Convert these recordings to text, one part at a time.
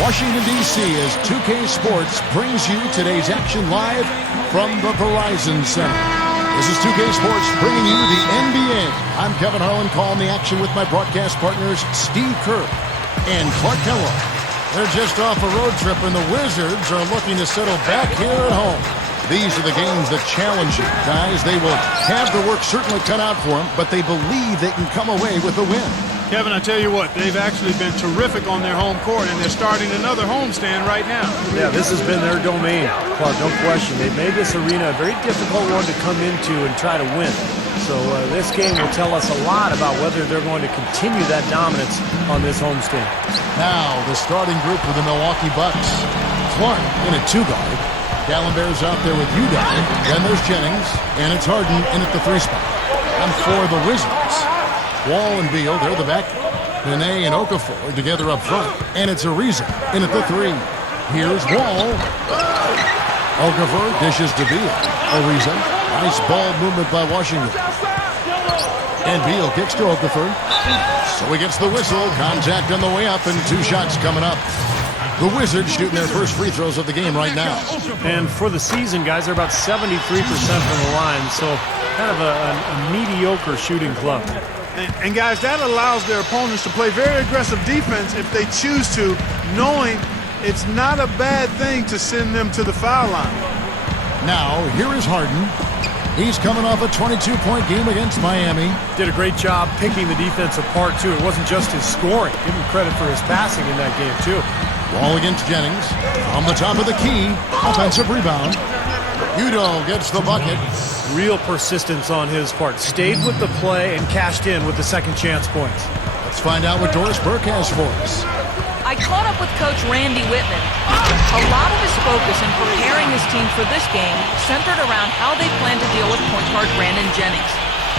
Washington, D.C. as 2K Sports brings you today's action live from the Verizon Center. This is 2K Sports bringing you the NBA. I'm Kevin Harlan calling the action with my broadcast partners Steve Kerr and Clark Kellogg. They're just off a road trip, and the Wizards are looking to settle back here at home. These are the games that challenge you, guys. They will have the work certainly cut out for them, but they believe they can come away with a win. Kevin, I tell you what, they've actually been terrific on their home court, and they're starting another homestand right now. Yeah, this has been their domain, Clark, no question. They've made this arena a very difficult one to come into and try to win. So this game will tell us a lot about whether they're going to continue that dominance on this homestand. Now, the starting group for the Milwaukee Bucks. Clark in at 2-guard. Gallenberg's out there with Udine. Then there's Jennings, and it's Harden in at the 3 spot. And for the Wizards, Wall and Beal, they're the back. Nene and Okafor together up front. And it's Ariza in at the 3. Here's Wall. Okafor dishes to Beal. Ariza. Nice ball movement by Washington. And Beal kicks to Okafor. So he gets the whistle. Contact on the way up, and 2 shots coming up. The Wizards shooting their first free throws of the game right now. And for the season, guys, they're about 73% from the line. So kind of a mediocre shooting club. And guys, that allows their opponents to play very aggressive defense if they choose to, knowing it's not a bad thing to send them to the foul line. Now, here is Harden. He's coming off a 22-point game against Miami. Did a great job picking the defense apart, too. It wasn't just his scoring. Give him credit for his passing in that game, too. Wall against Jennings. From the top of the key. Offensive rebound. Udo gets the bucket. Real persistence on his part. Stayed with the play and cashed in with the second chance points. Let's find out what Doris Burke has for us. I caught up with Coach Randy Whitman. A lot of his focus in preparing his team for this game centered around how they plan to deal with point guard Brandon Jennings.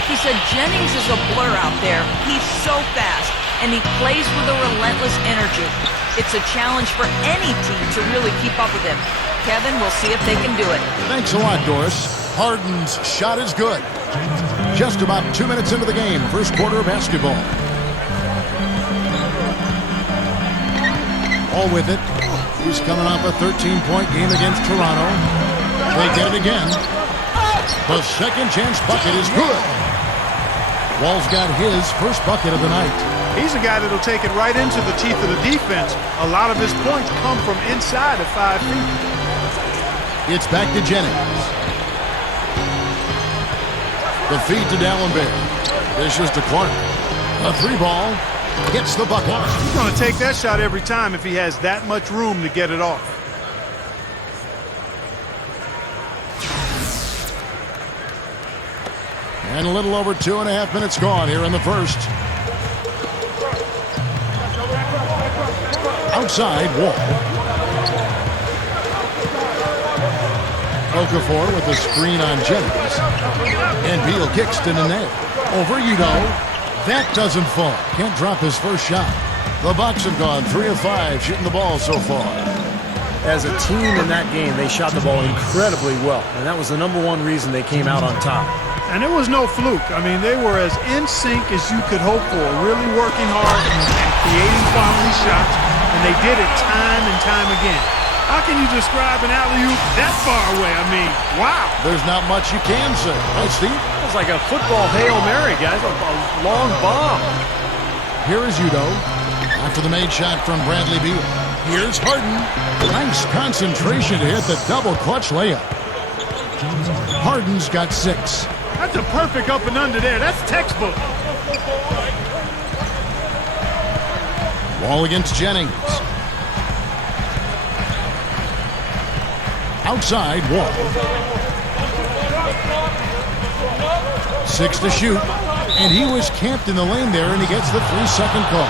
He said Jennings is a blur out there. He's so fast, and he plays with a relentless energy. It's a challenge for any team to really keep up with him. Kevin, we'll see if they can do it. Thanks a lot, Doris. Harden's shot is good. Just about 2 minutes into the game, first quarter of basketball. All with it. He's coming off a 13-point game against Toronto. They get it again. The second chance bucket is good. Wall's got his first bucket of the night. He's a guy that'll take it right into the teeth of the defense. A lot of his points come from inside of 5 feet. It's back to Jennings. The feed to Dallenberg. Dishes to Clark. A 3-ball. Gets the bucket. He's going to take that shot every time if he has that much room to get it off. And a little over 2.5 minutes gone here in the first. Outside, Wall. Okafor with the screen on Jennings. And Beal kicks to Nene. Over Udo. That doesn't fall. Can't drop his first shot. The Bucks have gone 3 of 5 shooting the ball so far. As a team in that game, they shot the ball incredibly well. And that was the #1 reason they came out on top. And it was no fluke. I mean, they were as in sync as you could hope for. Really working hard and creating quality shots. And they did it time and time again. How can you describe an alley-oop that far away? I mean, wow. There's not much you can say. Right, Steve? It was like a football Hail Mary, guys. A long bomb. Here is Udo. After the made shot from Bradley Beal. Here's Harden. Nice concentration to hit the double clutch layup. Harden's got 6. That's a perfect up and under there. That's textbook. Wall against Jennings. Outside, Wall. 6 to shoot. And he was camped in the lane there, and he gets the 3-second call.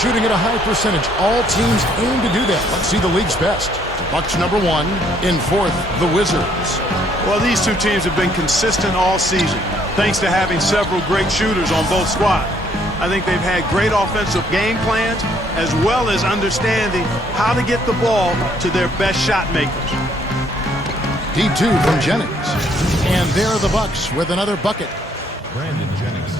Shooting at a high percentage. All teams aim to do that. Let's see the league's best. Bucks #1. In 4th, the Wizards. Well, these two teams have been consistent all season, thanks to having several great shooters on both squads. I think they've had great offensive game plans, as well as understanding how to get the ball to their best shot makers. Deep 2 from Jennings. And there are the Bucks with another bucket. Brandon Jennings.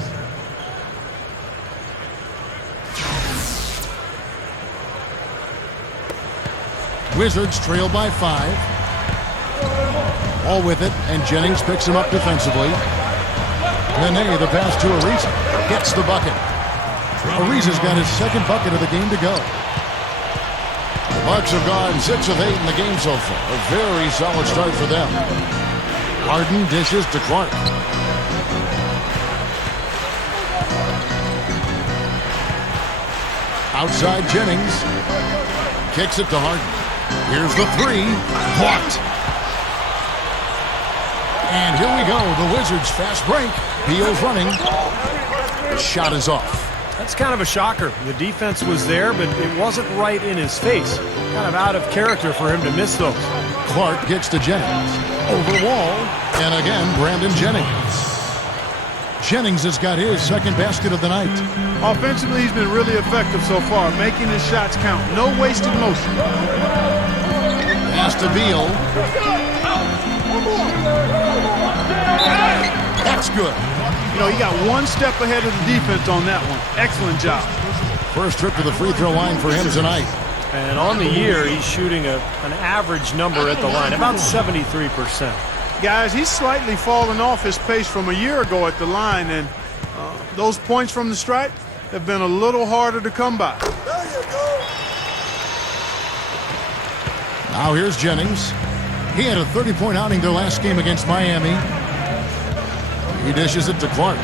Wizards trail by 5. All with it, and Jennings picks him up defensively. Nene, the pass to Ariza, gets the bucket. Ariza's got his second bucket of the game to go. The Bucks have gone 6 of 8 in the game so far. A very solid start for them. Harden dishes to Clark. Outside Jennings. Kicks it to Harden. Here's the 3. Blocked. And here we go. The Wizards fast break. Beal's running. The shot is off. That's kind of a shocker. The defense was there, but it wasn't right in his face. Kind of out of character for him to miss those. Clark gets to Jennings. Over wall. And again, Brandon Jennings. Jennings has got his second basket of the night. Offensively, he's been really effective so far, making his shots count. No wasted motion. Pass to Beal. That's good. You know, he got one step ahead of the defense on that one. Excellent job. First trip to the free throw line for him tonight. And on the year, he's shooting an average number at the line, about 73%. Guys, he's slightly fallen off his pace from a year ago at the line, and those points from the stripe have been a little harder to come by. Now here's Jennings. He had a 30-point outing their last game against Miami. He dishes it to Clark.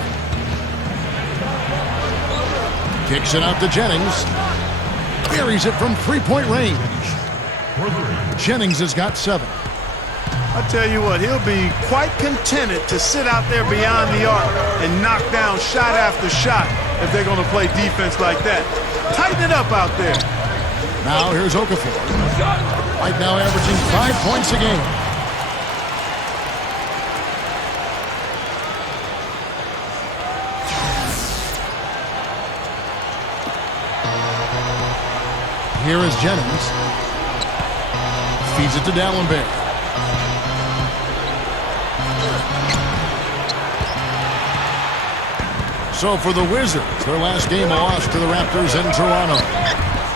Kicks it out to Jennings. Buries it from three-point range. Jennings has got 7. I tell you what, he'll be quite contented to sit out there beyond the arc and knock down shot after shot if they're going to play defense like that. Tighten it up out there. Now here's Okafor. Right now averaging 5 points a game. Here is Jennings. Feeds it to D'Alembert. So for the Wizards, their last game lost to the Raptors in Toronto.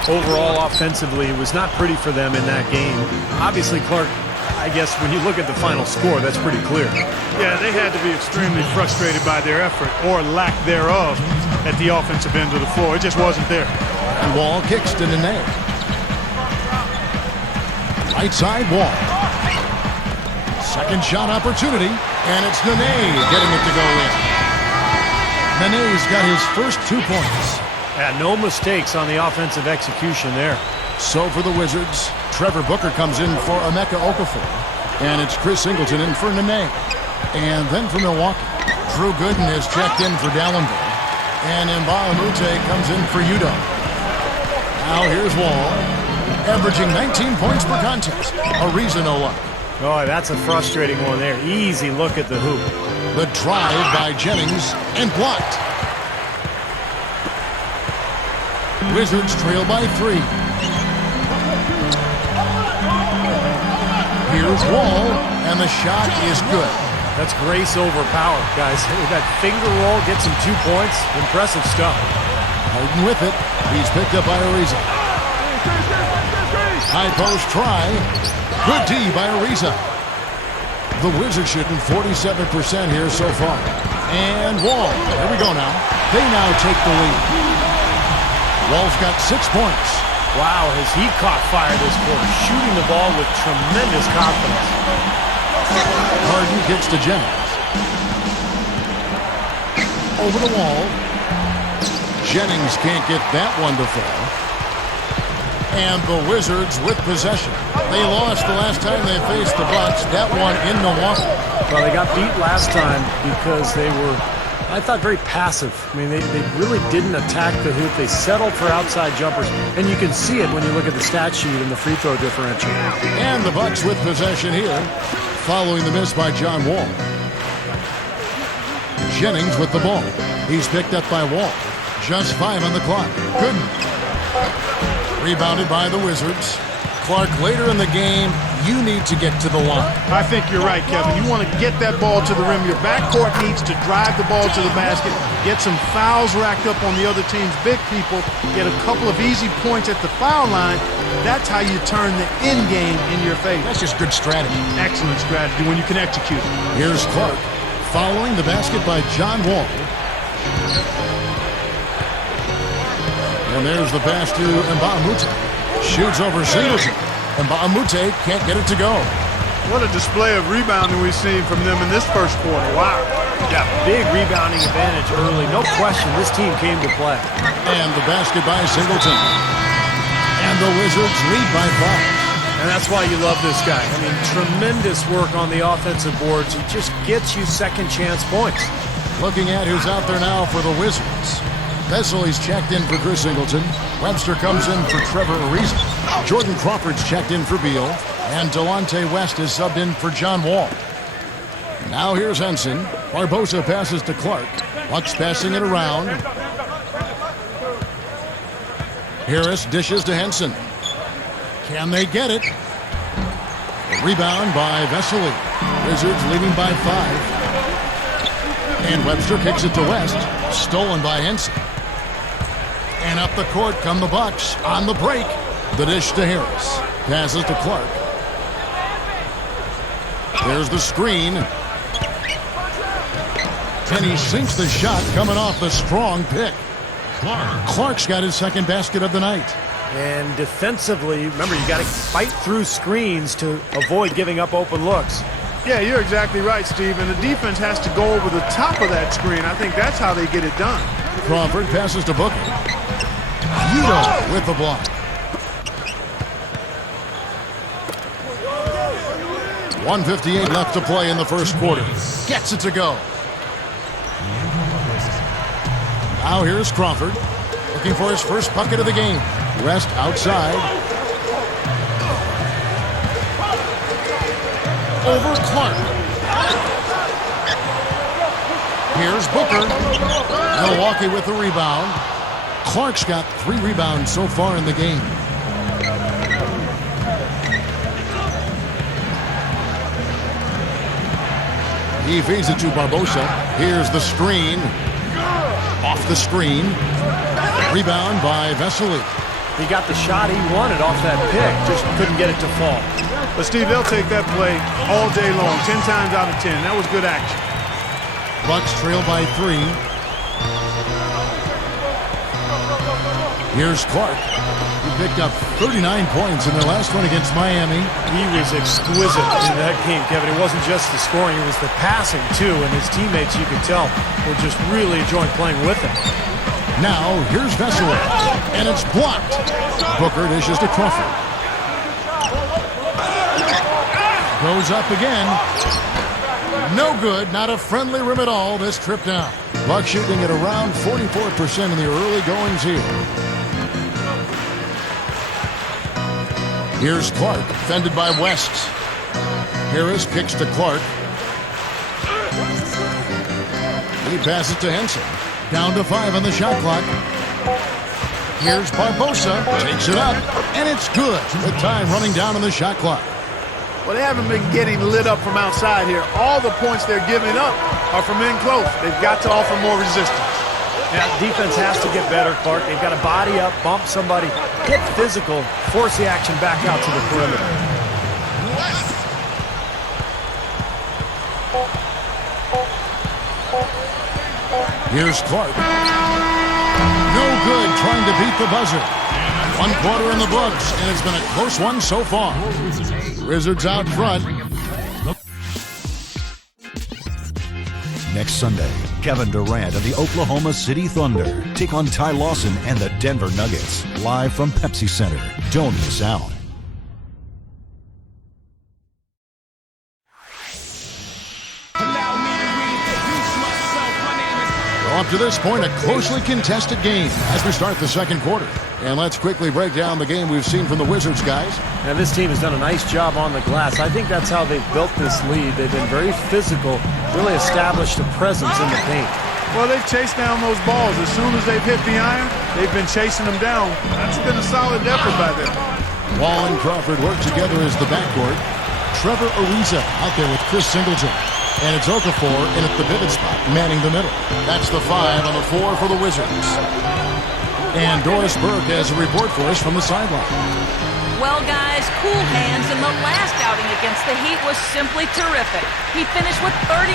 Overall, offensively, it was not pretty for them in that game. Obviously, Clark, I guess when you look at the final score, that's pretty clear. Yeah, they had to be extremely frustrated by their effort or lack thereof at the offensive end of the floor. It just wasn't there. And Wall kicks to Nene. Right side, Wall. Second shot opportunity, and it's Nene getting it to go in. Nene's got his first 2 points. Yeah, no mistakes on the offensive execution there. So for the Wizards, Trevor Booker comes in for Emeka Okafor. And it's Chris Singleton in for Nene. And then for Milwaukee, Drew Gooden is checked in for D'Alembert. And Mbalamute comes in for Udom. Now here's Wall, averaging 19 points per contest. Ariza no luck. Oh, that's a frustrating one there. Easy look at the hoop. The drive by Jennings and blocked. Wizards trail by 3. Here's Wall, and the shot is good. That's grace over power, guys. That finger roll gets him 2 points. Impressive stuff. Harden with it. He's picked up by Ariza. High post try. Good D by Ariza. The Wizards shooting 47% here so far. And Wall. Here we go now. They now take the lead. Wall's got 6 points. Wow, has he caught fire this quarter, shooting the ball with tremendous confidence. Harden gets to Jennings. Over the Wall. Jennings can't get that one to fall. And the Wizards with possession. They lost the last time they faced the Bucks. That one in Milwaukee. Well, they got beat last time because they were, I thought, very passive. I mean, they really didn't attack the hoop. They settled for outside jumpers. And you can see it when you look at the stat sheet and the free throw differential. And the Bucks with possession here, following the miss by John Wall. Jennings with the ball. He's picked up by Wall. Just 5 on the clock. Gooden. Rebounded by the Wizards. Clark, later in the game, you need to get to the line. I think you're right, Kevin. You want to get that ball to the rim. Your backcourt needs to drive the ball to the basket, get some fouls racked up on the other team's big people, get a couple of easy points at the foul line. That's how you turn the end game in your favor. That's just good strategy. Excellent strategy when you can execute it. Here's Clark, following the basket by John Wall. And there's the pass to Mbamute. Shoots over Singleton. Mbamute can't get it to go. What a display of rebounding we've seen from them in this first quarter. Wow. Yeah, big rebounding advantage early. No question, this team came to play. And the basket by Singleton. And the Wizards lead by 5. And that's why you love this guy. I mean, tremendous work on the offensive boards. He just gets you second chance points. Looking at who's out there now for the Wizards. Veseley's checked in for Chris Singleton. Webster comes in for Trevor Ariza. Jordan Crawford's checked in for Beal. And Delonte West is subbed in for John Wall. Now here's Henson. Barbosa passes to Clark. Bucks passing it around. Harris dishes to Henson. Can they get it? A rebound by Vesely. Wizards leading by 5. And Webster kicks it to West. Stolen by Henson. And up the court come the Bucks on the break. The dish to Harris. Passes to Clark. There's the screen. And he sinks the shot coming off the strong pick. Clark's got his second basket of the night. And defensively, remember, you got to fight through screens to avoid giving up open looks. Yeah, you're exactly right, Steve. And the defense has to go over the top of that screen. I think that's how they get it done. Crawford passes to Booker. Udo with the block. .158 left to play in the first quarter. Gets it to go. Now here's Crawford. Looking for his first bucket of the game. West outside. Over Clark. Here's Booker. Milwaukee with the rebound. Clark's got 3 rebounds so far in the game. He feeds it to Barbosa. Here's the screen. Off the screen. Rebound by Vesely. He got the shot he wanted off that pick. Just couldn't get it to fall. But, Steve, they'll take that play all day long. 10 times out of 10. That was good action. Bucks trail by 3. Here's Clark. He picked up 39 points in their last one against Miami. He was exquisite in that game, Kevin. It wasn't just the scoring, it was the passing, too. And his teammates, you could tell, were just really enjoying playing with him. Now, here's Vesely. And it's blocked. Booker dishes to Crawford. Goes up again. No good. Not a friendly rim at all this trip down. Bucks shooting at around 44% in the early goings here. Here's Clark, fended by West. Harris kicks to Clark. He passes to Henson. Down to 5 on the shot clock. Here's Barbosa, takes it up, and it's good. With time running down on the shot clock. Well, they haven't been getting lit up from outside here. All the points they're giving up are from in close. They've got to offer more resistance. Yeah, defense has to get better, Clark. They've got to body up, bump somebody, get physical, force the action back out to the perimeter. Here's Clark. No good trying to beat the buzzer. 1 quarter in the books, and it's been a close one so far. Wizards out front. Next Sunday, Kevin Durant and the Oklahoma City Thunder take on Ty Lawson and the Denver Nuggets, live from Pepsi Center. Don't miss out. Well, up to this point, a closely contested game as we start the second quarter. And let's quickly break down the game we've seen from the Wizards, guys. And this team has done a nice job on the glass. I think that's how they've built this lead. They've been very physical, really established a presence in the paint. Well, they've chased down those balls. As soon as they've hit the iron, they've been chasing them down. That's been a solid effort by them. Wall and Crawford work together as the backcourt. Trevor Ariza out there with Chris Singleton. And it's Okafor in at the pivot spot, manning the middle. That's the 5 on the 4 for the Wizards. And Doris Burke has a report for us from the sideline. Well, guys, cool hands in the last outing against the Heat was simply terrific. He finished with 39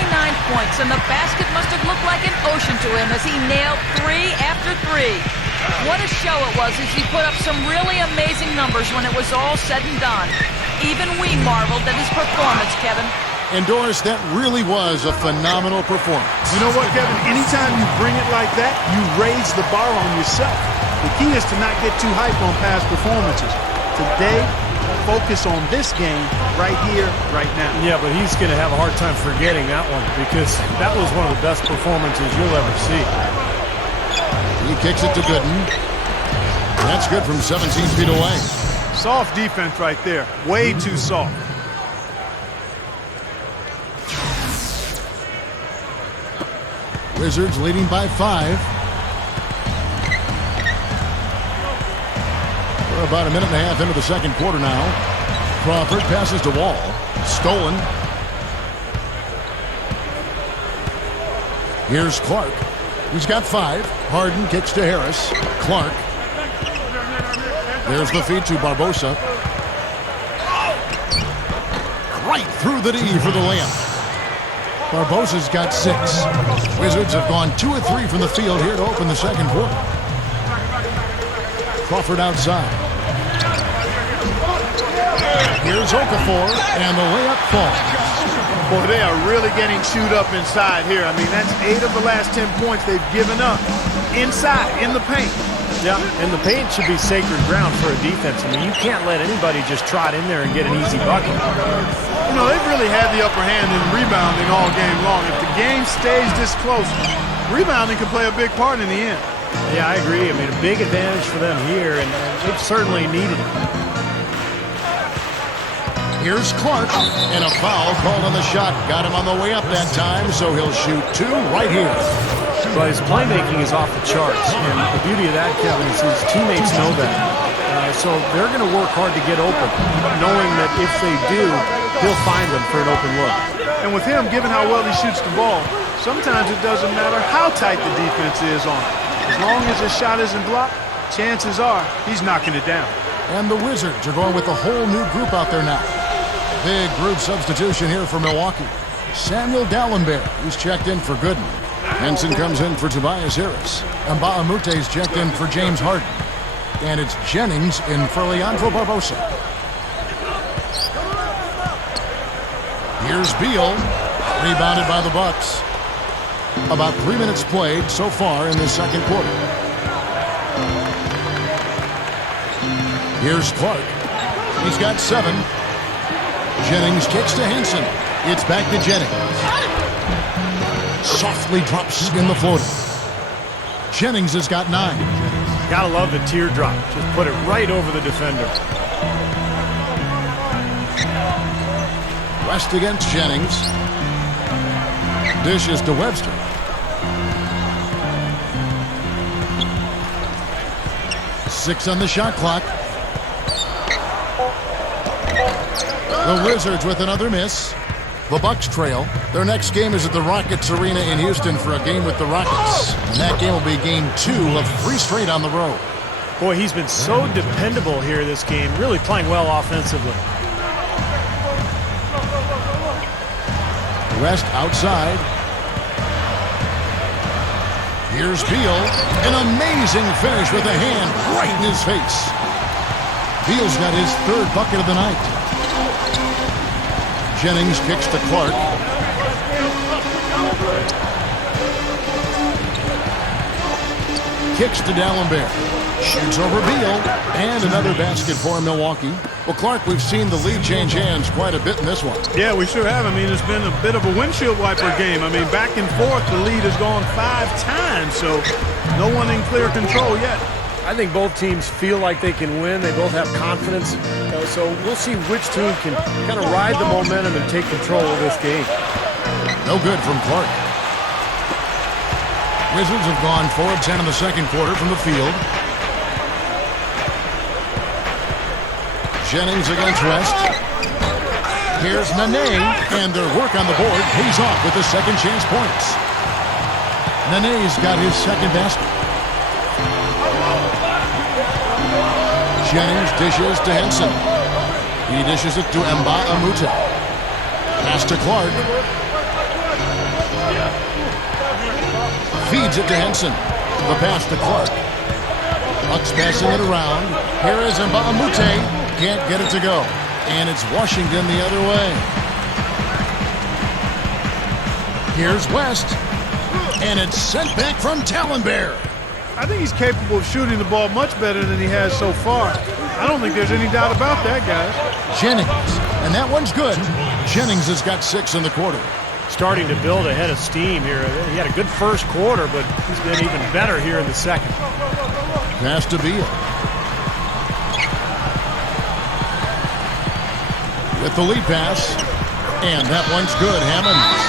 points, and the basket must have looked like an ocean to him as he nailed 3 after 3. What a show it was as he put up some really amazing numbers when it was all said and done. Even we marveled at his performance, Kevin. And Doris, that really was a phenomenal performance. You know what, Kevin? Anytime you bring it like that, you raise the bar on yourself. The key is to not get too hyped on past performances. Today, focus on this game right here, right now. Yeah, but he's going to have a hard time forgetting that one because that was one of the best performances you'll ever see. He kicks it to Gooden. That's good from 17 feet away. Soft defense right there. Way too soft. Wizards leading by 5. We're about a minute and a half into the second quarter now. Crawford passes to Wall. Stolen. Here's Clark. He's got 5. Harden kicks to Harris. Clark. There's the feed to Barbosa. Right through the D for the layup. Barbosa's got 6. Wizards have gone 2 of 3 from the field here to open the second quarter. Crawford outside. Here's Okafor, and the layup falls. Boy, they are really getting chewed up inside here. I mean, that's 8 of the last 10 points they've given up inside, in the paint. Yeah, and the paint should be sacred ground for a defense. I mean, you can't let anybody just trot in there and get an easy bucket. You know, they've really had the upper hand in rebounding all game long. If the game stays this close, rebounding can play a big part in the end. Yeah, I agree. I mean, a big advantage for them here, and they've certainly needed it. Here's Clark, and a foul called on the shot. Got him on the way up that time, so he'll shoot 2 right here. But his playmaking is off the charts, and the beauty of that, Kevin, is his teammates know that. So they're going to work hard to get open, knowing that if they do, he'll find them for an open look. And with him, given how well he shoots the ball, sometimes it doesn't matter how tight the defense is on him. As long as his shot isn't blocked, chances are he's knocking it down. And the Wizards are going with a whole new group out there now. Big group substitution here for Milwaukee. Samuel Dallenberg, who's checked in for Gooden. Henson comes in for Tobias Harris. And Baamute's checked in for James Harden. And it's Jennings in for Leandro Barbosa. Here's Beal, rebounded by the Bucks. About 3 minutes played so far in the second quarter. Here's Clark. He's got 7. Jennings kicks to Henson. It's back to Jennings. Softly drops in the floater. Jennings has got 9. Gotta love the teardrop. Just put it right over the defender. West against Jennings. Dishes to Webster. Six on the shot clock. The Wizards with another miss. The Bucks trail. Their next game is at the Rockets Arena in Houston for a game with the Rockets. And that game will be game 2 of 3 straight on the road. Boy, he's been so dependable here this game, really playing well offensively. West outside. Here's Beal. An amazing finish with a hand right in his face. Beal's got his 3rd bucket of the night. Jennings kicks to Clark. Kicks to Dallenberg. Shoots over Beal. And another basket for Milwaukee. Well, Clark, we've seen the lead change hands quite a bit in this one. Yeah, we sure have. I mean, it's been a bit of a windshield wiper game. I mean, back and forth, the lead has gone 5 times, so no one in clear control yet. I think both teams feel like they can win. They both have confidence. So we'll see which team can kind of ride the momentum and take control of this game. No good from Clark. Wizards have gone 4 of 10 in the second quarter from the field. Jennings against West. Here's Nene, and their work on the board pays off with the second chance points. Nene's got his second basket. Jennings dishes to Henson. He dishes it to Mbah-a-Moute. Pass to Clark. Feeds it to Henson. The pass to Clark. Bucks passing it around. Here is Mbah-a-Moute. Can't get it to go. And it's Washington the other way. Here's West. And it's sent back from Tallenbear. I think he's capable of shooting the ball much better than he has so far. I don't think there's any doubt about that, guys. Jennings. And that one's good. Jennings has got 6 in the quarter. Starting to build a head of steam here. He had a good first quarter, but he's been even better here in the second. Pass to Beal. With the lead pass. And that one's good. Hammonds.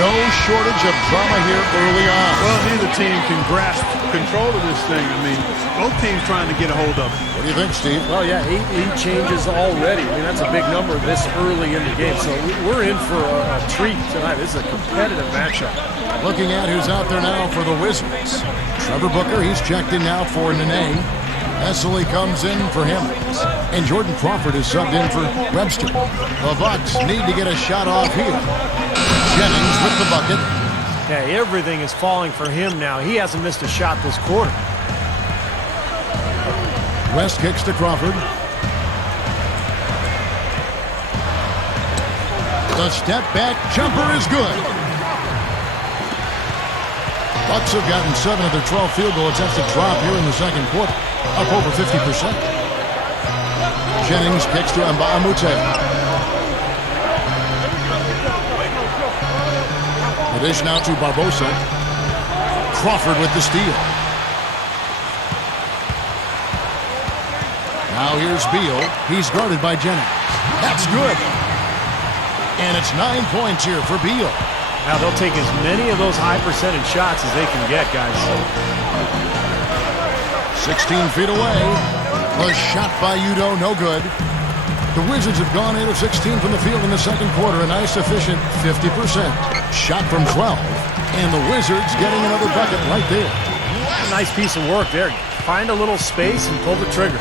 No shortage of drama here early on. Well, neither team can grasp control of this thing. I mean, both teams trying to get a hold of it. What do you think, Steve? Well, yeah, 8 lead changes already. I mean, that's a big number this early in the game. So we're in for a treat tonight. This is a competitive matchup. Looking at who's out there now for the Wizards. Trevor Booker, he's checked in now for Nene. Esseley comes in for Hammonds. And Jordan Crawford is subbed in for Webster. The Bucks need to get a shot off here. Jennings with the bucket. Yeah, everything is falling for him now. He hasn't missed a shot this quarter. West kicks to Crawford. The step back jumper is good. Bucks have gotten 7 of their 12 field goal attempts to drop here in the second quarter, up over 50%. Jennings kicks to Mbah-a-Moute. The dish now to Barbosa. Crawford with the steal. Now here's Beal. He's guarded by Jennings. That's good. And it's 9 points here for Beal. Now they'll take as many of those high percentage shots as they can get, guys. 16 feet away. The shot by Udo, no good. The Wizards have gone 8 of 16 from the field in the second quarter, a nice efficient 50%. Shot from 12, and the Wizards getting another bucket right there. A nice piece of work there. Find a little space and pull the trigger.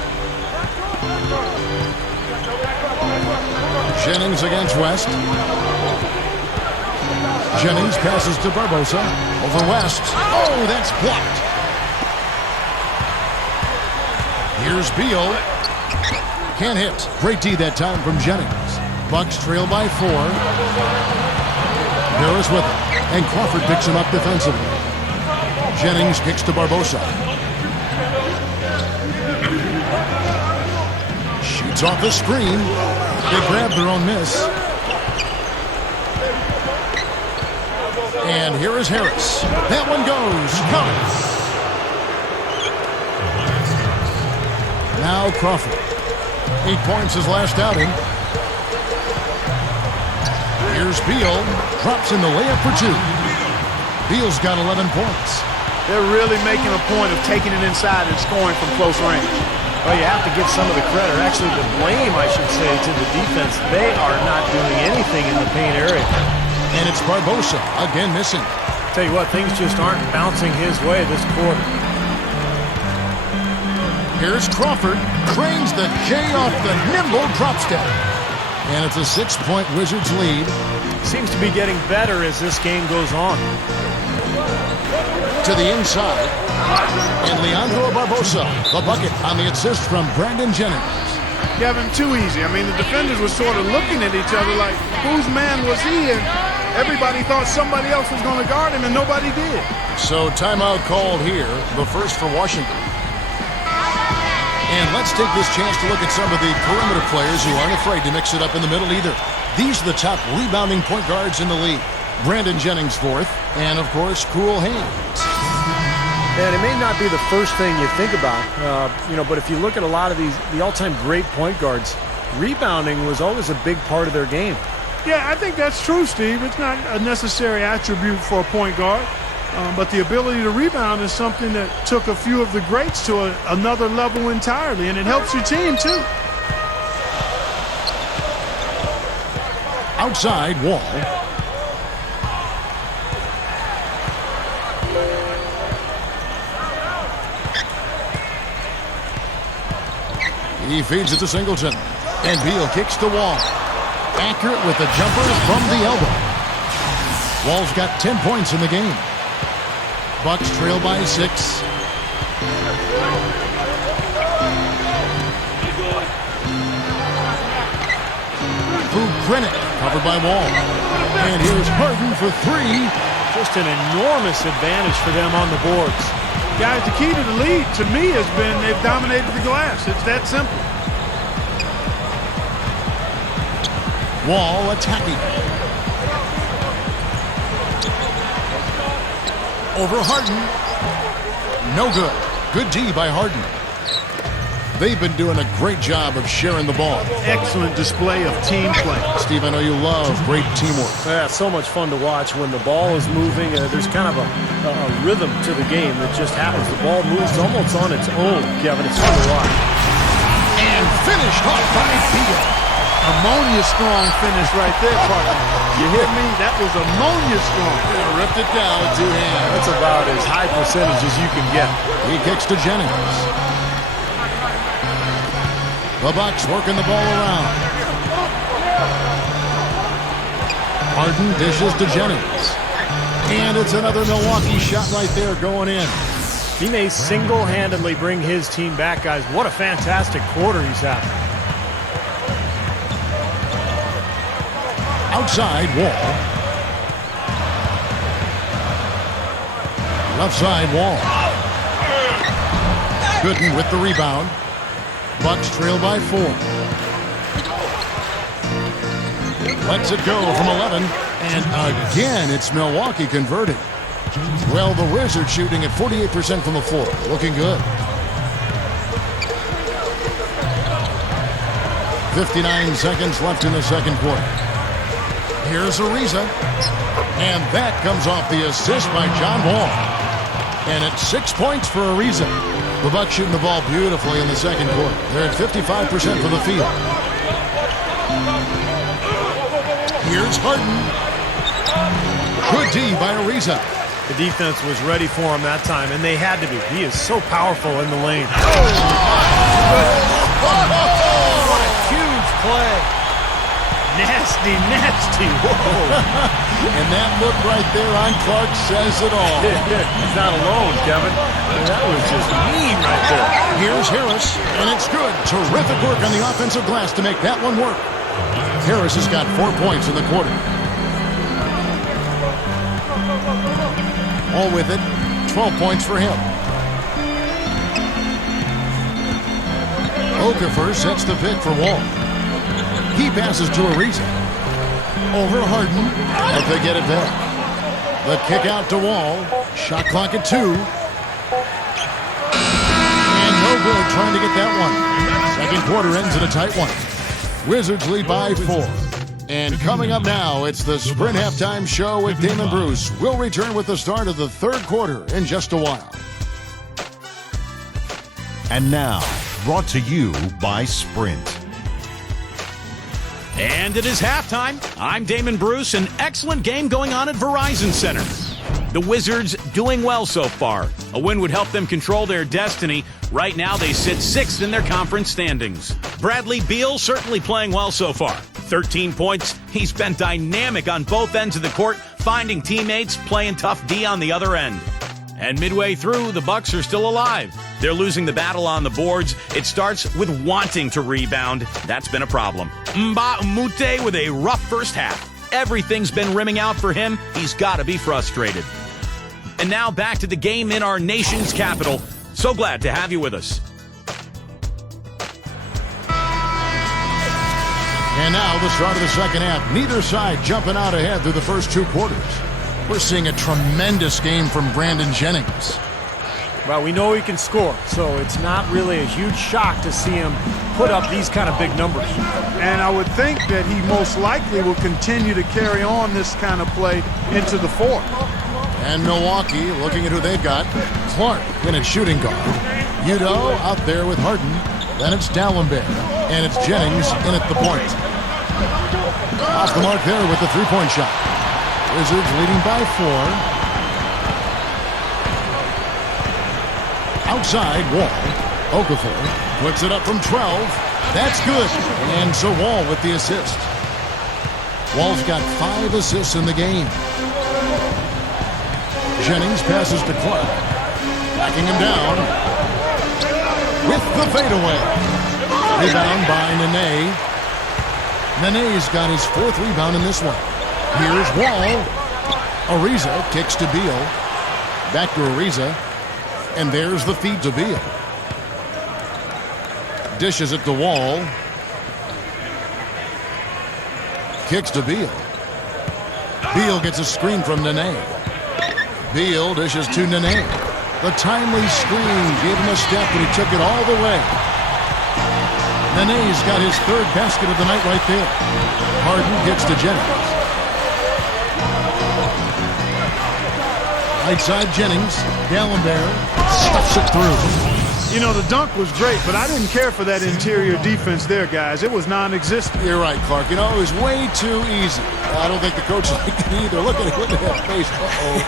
Jennings against West. Jennings passes to Barbosa. Over West. Oh, that's blocked. Here's Beal. Can't hit. Great D that time from Jennings. Bucks trail by 4. Harris with it. And Crawford picks him up defensively. Jennings kicks to Barbosa. Shoots off the screen. They grab their own miss. And here is Harris. That one goes. Counts. Now Crawford. 8 points his last outing. Here's Beal. Drops in the layup for 2. Beal's got 11 points. They're really making a point of taking it inside and scoring from close range. Well, you have to give some of the credit, actually the blame, I should say, to the defense. They are not doing anything in the paint area. And it's Barbosa, again missing. Tell you what, things just aren't bouncing his way this quarter. Here's Crawford. Trains the J off the nimble drop step. And it's a 6-point Wizards lead. Seems to be getting better as this game goes on. To the inside. And Leandro Barbosa, the bucket on the assist from Brandon Jennings. Kevin, too easy. I mean, the defenders were sort of looking at each other like, whose man was he? And everybody thought somebody else was going to guard him, and nobody did. So timeout called here, the first for Washington. And let's take this chance to look at some of the perimeter players who aren't afraid to mix it up in the middle either. These are the top rebounding point guards in the league. Brandon Jennings fourth, and of course, Cool Hands. And it may not be the first thing you think about, but if you look at a lot of the all-time great point guards, rebounding was always a big part of their game. Yeah, I think that's true, Steve. It's not a necessary attribute for a point guard, but the ability to rebound is something that took a few of the greats to another level entirely, and it helps your team, too. Outside, Wall. He feeds it to Singleton. And Beal kicks the Wall. Accurate with the jumper from the elbow. Wall's got 10 points in the game. Bucks trail by 6. Grinick covered by Wall. And here's Harden for 3. Just an enormous advantage for them on the boards. Guys, the key to the lead, to me, has been they've dominated the glass. It's that simple. Wall attacking. Over Harden. No good. Good D by Harden. They've been doing a great job of sharing the ball. Excellent display of team play. Steve, I know you love great teamwork. Yeah, it's so much fun to watch when the ball is moving. There's kind of a rhythm to the game that just happens. The ball moves almost on its own, Kevin. It's fun to watch. And finished off by Beal. Ammonia strong finish right there, partner. You hear me? That was ammonia strong. Yeah, ripped it down with 2 hands. That's about as high percentage as you can get. He kicks to Jennings. The Bucks working the ball around. Harden dishes to Jennings. And it's another Milwaukee shot right there going in. He may single-handedly bring his team back, guys. What a fantastic quarter he's having. Outside, Wall. Left side, Wall. Gooden with the rebound. Bucks trail by 4. Lets it go from 11. And again, it's Milwaukee converted. Well, the Wizards shooting at 48% from the floor. Looking good. 59 seconds left in the second quarter. Here's Ariza. And that comes off the assist by John Wall. And it's 6 points for Ariza. The Bucks shooting the ball beautifully in the second quarter. They're at 55% from the field. Here's Harden. Good D by Ariza. The defense was ready for him that time, and they had to be. He is so powerful in the lane. What a huge play. Nasty, nasty. Whoa. And that look right there on Clark says it all. He's not alone, Kevin. That was just mean right there. Here's Harris, and it's good. Terrific work on the offensive glass to make that one work. Harris has got 4 points in the quarter. All with it, 12 points for him. Okafor sets the pick for Wall. He passes to Ariza. Over Harden, but they get it back. The kick out to Wall. Shot clock at 2. And no good trying to get that one. Second quarter ends in a tight one. Wizards lead by 4. And coming up now, it's the Sprint Halftime Show with Damon Bruce. We'll return with the start of the third quarter in just a while. And now, brought to you by Sprint. And it is halftime. I'm Damon Bruce. An excellent game going on at Verizon Center. The Wizards doing well so far. A win would help them control their destiny. Right now, they sit 6th in their conference standings. Bradley Beal certainly playing well so far. 13 points. He's been dynamic on both ends of the court, finding teammates, playing tough D on the other end. And midway through, the Bucks are still alive. They're losing the battle on the boards. It starts with wanting to rebound. That's been a problem. Mba Umute with a rough first half. Everything's been rimming out for him. He's got to be frustrated. And now back to the game in our nation's capital. So glad to have you with us. And now the start of the second half. Neither side jumping out ahead through the first 2 quarters. We're seeing a tremendous game from Brandon Jennings. Well, we know he can score, so it's not really a huge shock to see him put up these kind of big numbers. And I would think that he most likely will continue to carry on this kind of play into the fourth. And Milwaukee looking at who they've got. Clark in at shooting guard. Udo out there with Harden. Then it's Dallenberg. And it's Jennings in at the point. Off the mark there with the three-point shot. Wizards leading by 4. Outside, Wall. Okafor puts it up from 12. That's good. And so Wall with the assist. Wall's got 5 assists in the game. Jennings passes to Clark. Backing him down. With the fadeaway. Rebound by Nene. Nene's got his 4th rebound in this one. Here's Wall. Ariza kicks to Beal. Back to Ariza. And there's the feed to Beal. Dishes it to Wall. Kicks to Beal. Beal gets a screen from Nene. Beal dishes to Nene. The timely screen gave him a step, and he took it all the way. Nene's got his 3rd basket of the night right there. Harden gets to Jennings. Right side Jennings. Gallenberg stuffs it through. You know, the dunk was great, but I didn't care for that interior defense there, guys. It was non-existent. You're right, Clark. You know, it was way too easy. I don't think the coach liked it either. Look at that face. Uh-oh.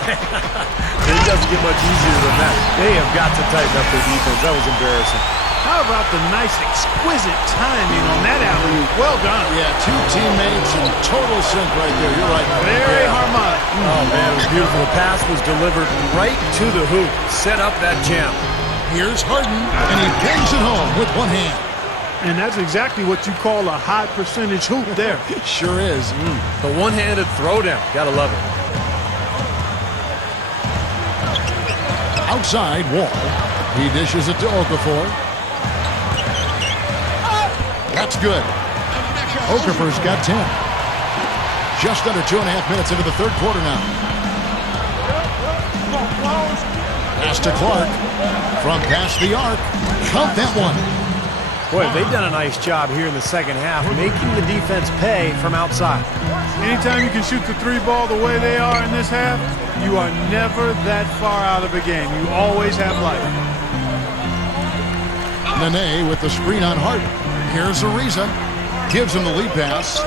It doesn't get much easier than that. They have got to tighten up their defense. That was embarrassing. How about the nice, exquisite timing on that alley-oop? Well done. Yeah, 2 teammates in total sync right there. You're right. Very harmonic. Oh, man, it was beautiful. The pass was delivered right to the hoop. Set up that jam. Here's Harden, and he bangs it home with one hand. And that's exactly what you call a high percentage hoop there. Sure is. The one-handed throwdown. Gotta love it. Outside, Wall. He dishes it to Okafor. That's good. Okafor's got 10. Just under 2.5 minutes into the 3rd quarter now. Pass to Clark. From past the arc. Count that one. Boy, they've done a nice job here in the second half, making the defense pay from outside. Anytime you can shoot the 3 ball the way they are in this half, you are never that far out of a game. You always have life. Nene with the screen on Harden. Here's Ariza. Gives him the lead pass.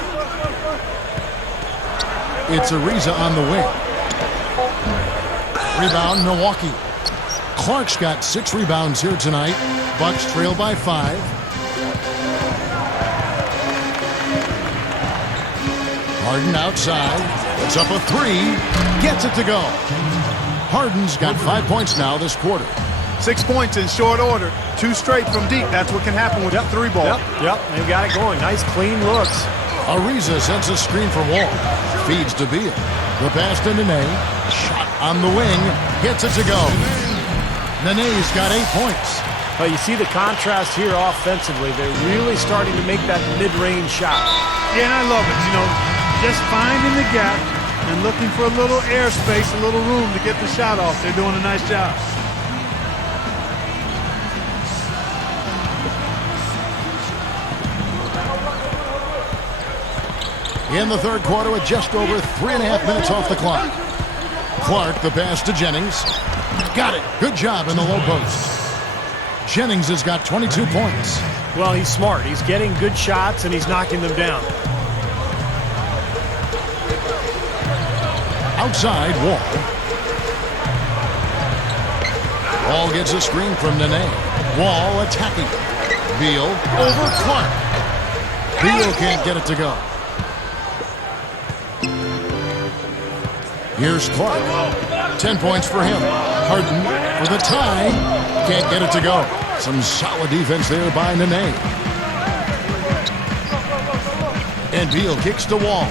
It's Ariza on the wing. Rebound, Milwaukee. Clark's got 6 rebounds here tonight. Bucks trail by 5. Harden outside. Puts up a 3. Gets it to go. Harden's got 5 points now this quarter. 6 points in short order. 2 straight from deep. That's what can happen with the 3 ball. Yep, they've got it going. Nice, clean looks. Ariza sends a screen for Wall. Feeds to Beal. The pass to Nene. Shot on the wing. Gets it to go. Nene's got 8 points. But you see the contrast here offensively. They're really starting to make that mid-range shot. Yeah, and I love it. You know, just finding the gap and looking for a little airspace, a little room to get the shot off. They're doing a nice job. In the 3rd quarter with just over 3.5 minutes off the clock. Clark, the pass to Jennings. Got it. Good job in the low post. Jennings has got 22 points. Well, he's smart. He's getting good shots, and he's knocking them down. Outside, Wall. Wall gets a screen from Nene. Wall attacking. Beal over Clark. Beal can't get it to go. Here's Clark. 10 points for him. Harden for the tie. Can't get it to go. Some solid defense there by Nene. And Beal kicks to Wall.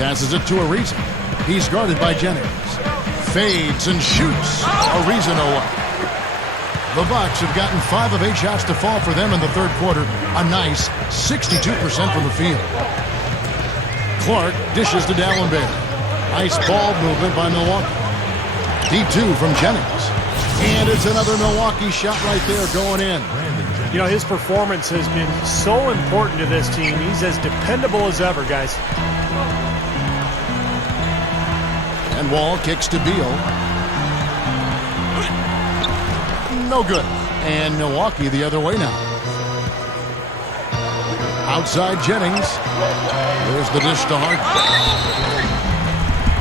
Passes it to Ariza. He's guarded by Jennings. Fades and shoots. Ariza no one. The Bucks have gotten 5 of 8 shots to fall for them in the 3rd quarter. A nice 62% from the field. Clark dishes to Dallenberg. Nice ball movement by Milwaukee. Deep 2 from Jennings. And it's another Milwaukee shot right there going in. You know, his performance has been so important to this team. He's as dependable as ever, guys. And Wall kicks to Beal. No good. And Milwaukee the other way now. Outside Jennings. There's the dish to Harden.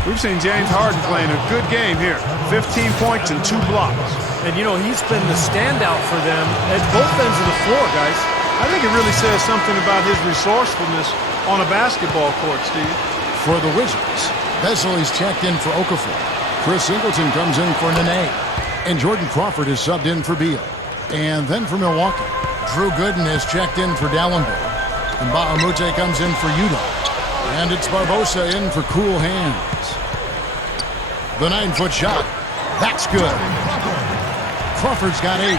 We've seen James Harden playing a good game here. 15 points and 2 blocks. And, you know, he's been the standout for them at both ends of the floor, guys. I think it really says something about his resourcefulness on a basketball court, Steve. For the Wizards, Bessel is checked in for Okafor. Chris Singleton comes in for Nene. And Jordan Crawford is subbed in for Beal. And then for Milwaukee, Drew Gooden is checked in for Dallenberg. And Ba'amute comes in for Utah. And it's Barbosa in for cool hands. The 9-foot shot. That's good. Crawford's got 8.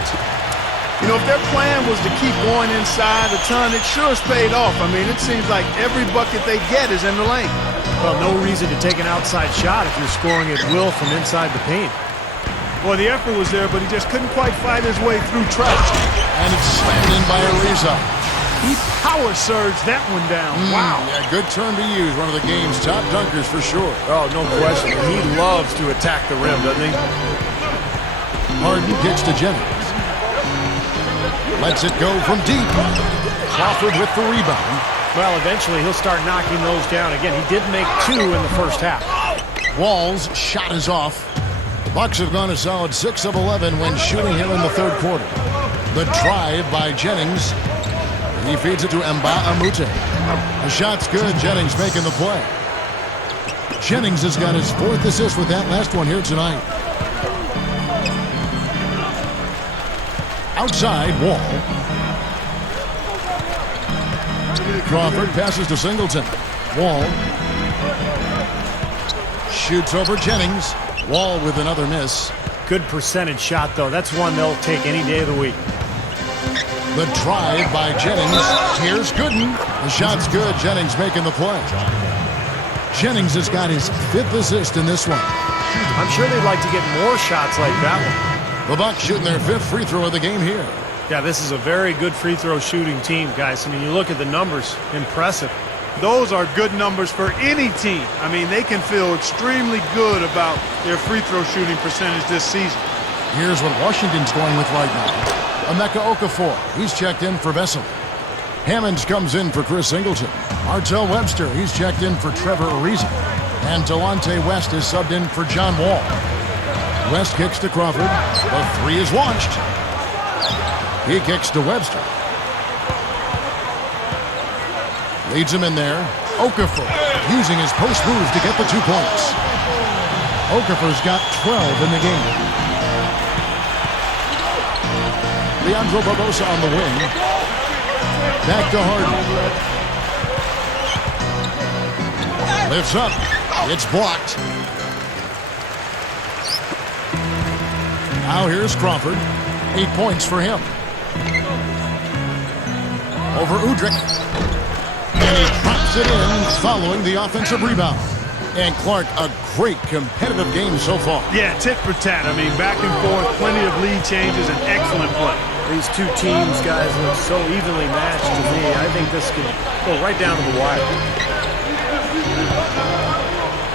You know, if their plan was to keep going inside a ton, it sure has paid off. I mean, it seems like every bucket they get is in the lane. Well, no reason to take an outside shot if you're scoring at will from inside the paint. Well, the effort was there, but he just couldn't quite fight his way through traffic. And it's slammed in by Ariza. He power surged that one down. Wow. Yeah, good term to use. One of the game's top dunkers for sure. Oh, no question. He loves to attack the rim, doesn't he? Harden kicks to Jennings. Lets it go from deep. Crawford with the rebound. Well, eventually he'll start knocking those down again. He did make 2 in the first half. Wall's shot is off. The Bucks have gone a solid 6 of 11 when shooting here in the third quarter. The drive by Jennings. He feeds it to Mba'amute. The shot's good. Jennings making the play. Jennings has got his 4th assist with that last one here tonight. Outside, Wall. Crawford passes to Singleton. Wall. Shoots over Jennings. Wall with another miss. Good percentage shot, though. That's one they'll take any day of the week. The drive by Jennings. Here's Gooden. The shot's good. Jennings making the play. Jennings has got his 5th assist in this one. I'm sure they'd like to get more shots like that one. The Bucks shooting their 5th free throw of the game here. Yeah, this is a very good free throw shooting team, guys. I mean, you look at the numbers. Impressive. Those are good numbers for any team. I mean, they can feel extremely good about their free throw shooting percentage this season. Here's what Washington's going with right now. Emeka Okafor. He's checked in for Vesely. Hammonds comes in for Chris Singleton. Artel Webster. He's checked in for Trevor Ariza. And Delonte West is subbed in for John Wall. West kicks to Crawford. The 3 is launched. He kicks to Webster. Leads him in there. Okafor using his post move to get the 2 points. Okafor's got 12 in the game. Leandro Barbosa on the wing. Back to Harden. Lifts up. It's blocked. Now here's Crawford. 8 points for him. Over Udrih. And he drops it in following the offensive rebound. And Clark, a great competitive game so far. Yeah, tit for tat. I mean, back and forth, plenty of lead changes, and excellent play. These 2 teams, guys, look so evenly matched to me. I think this could go right down to the wire.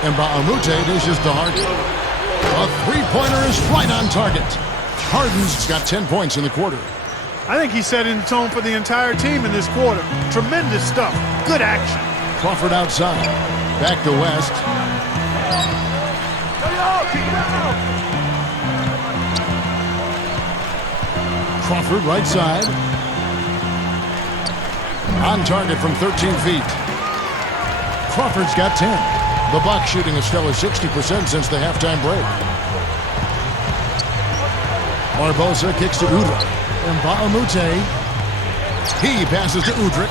And Mba'amute dishes to Harden. A 3-pointer is right on target. Harden's got 10 points in the quarter. I think he set in the tone for the entire team in this quarter. Tremendous stuff. Good action. Crawford outside. Back to West. Crawford right side. On target from 13 feet. Crawford's got 10. The Bucks shooting a stellar 60% since the halftime break. Barbosa kicks to Udrih. And Mba'amute. He passes to Udrih.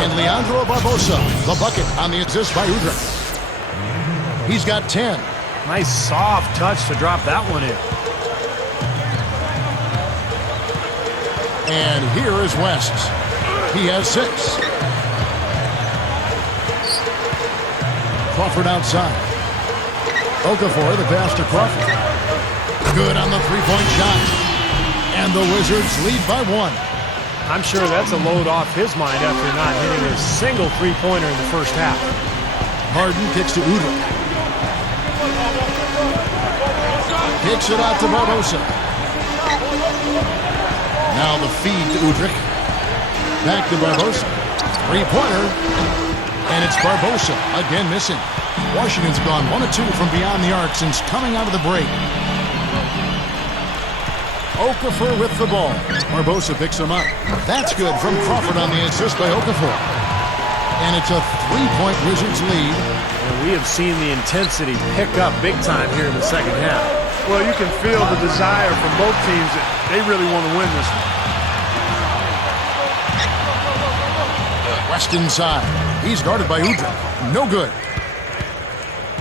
And Leandro Barbosa, the bucket on the assist by Udrih. He's got 10. Nice soft touch to drop that one in. And here is West. He has 6. Crawford outside. Okafor, the pass to Crawford. Good on the 3-point shot. And the Wizards lead by 1. I'm sure that's a load off his mind after not hitting a single 3-pointer in the first half. Harden kicks to Udrih. Kicks it out to Barbosa. Now the feed to Udrich. Back to Barbosa. Three-pointer. And it's Barbosa, again missing. Washington's gone 1 of 2 from beyond the arc since coming out of the break. Okafor with the ball. Barbosa picks him up. That's good from Crawford on the assist by Okafor. And it's a 3-point Wizards lead. And we have seen the intensity pick up big time here in the second half. Well, you can feel the desire from both teams that they really want to win this one. West inside. He's guarded by Udrich. No good.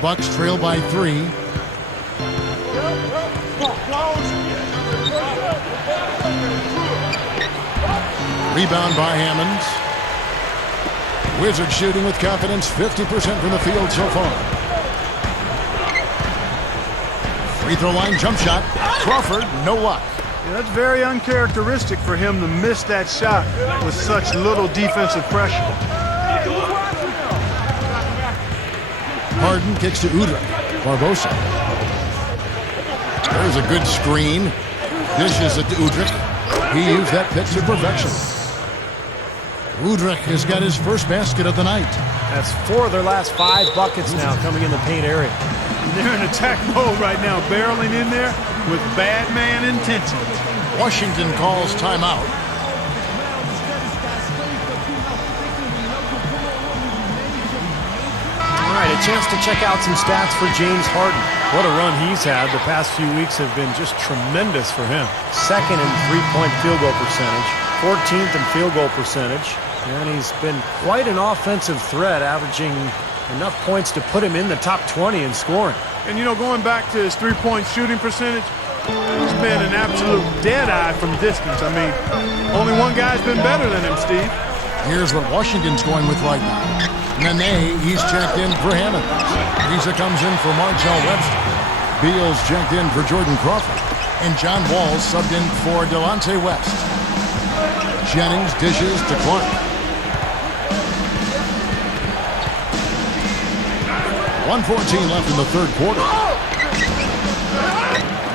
Bucks trail by 3. Rebound by Hammonds. Wizards shooting with confidence, 50% from the field so far. Free throw line jump shot. Crawford, no luck. Yeah, that's very uncharacteristic for him to miss that shot with such little defensive pressure. Harden kicks to Udrich. Barbosa. There's a good screen. Dishes it to Udrich. He used that pitch to perfection. Udrich has got his first basket of the night. That's 4 of their last 5 buckets now coming in the paint area. They're in attack mode right now, barreling in there with bad man intentions. Washington calls timeout. All right, a chance to check out some stats for James Harden. What a run he's had. The past few weeks have been just tremendous for him. 2nd in three-point field goal percentage, 14th in field goal percentage, and he's been quite an offensive threat, averaging enough points to put him in the top 20 in scoring. And, you know, going back to his three-point shooting percentage, he's been an absolute dead-eye from distance. I mean, only one guy's been better than him, Steve. Here's what Washington's going with right now. Nene, he's checked in for Hammond. Risa comes in for Marcel Webster. Beal's checked in for Jordan Crawford. And John Wall subbed in for Delonte West. Jennings dishes to Clark. 1:14 left in the third quarter.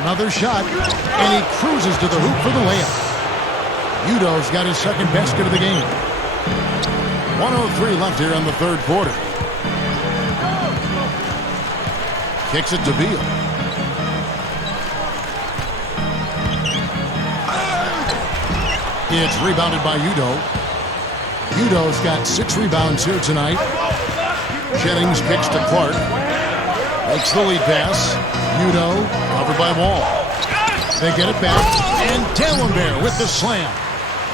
Another shot, and he cruises to the hoop for the layup. Udo's got his second basket of the game. 1:03 left here in the third quarter. Kicks it to Beal. It's rebounded by Udo. Udo's got 6 rebounds here tonight. Jennings kicks to Clark. Makes the lead pass. Udo covered by Wall. They get it back. And Dalembert with the slam.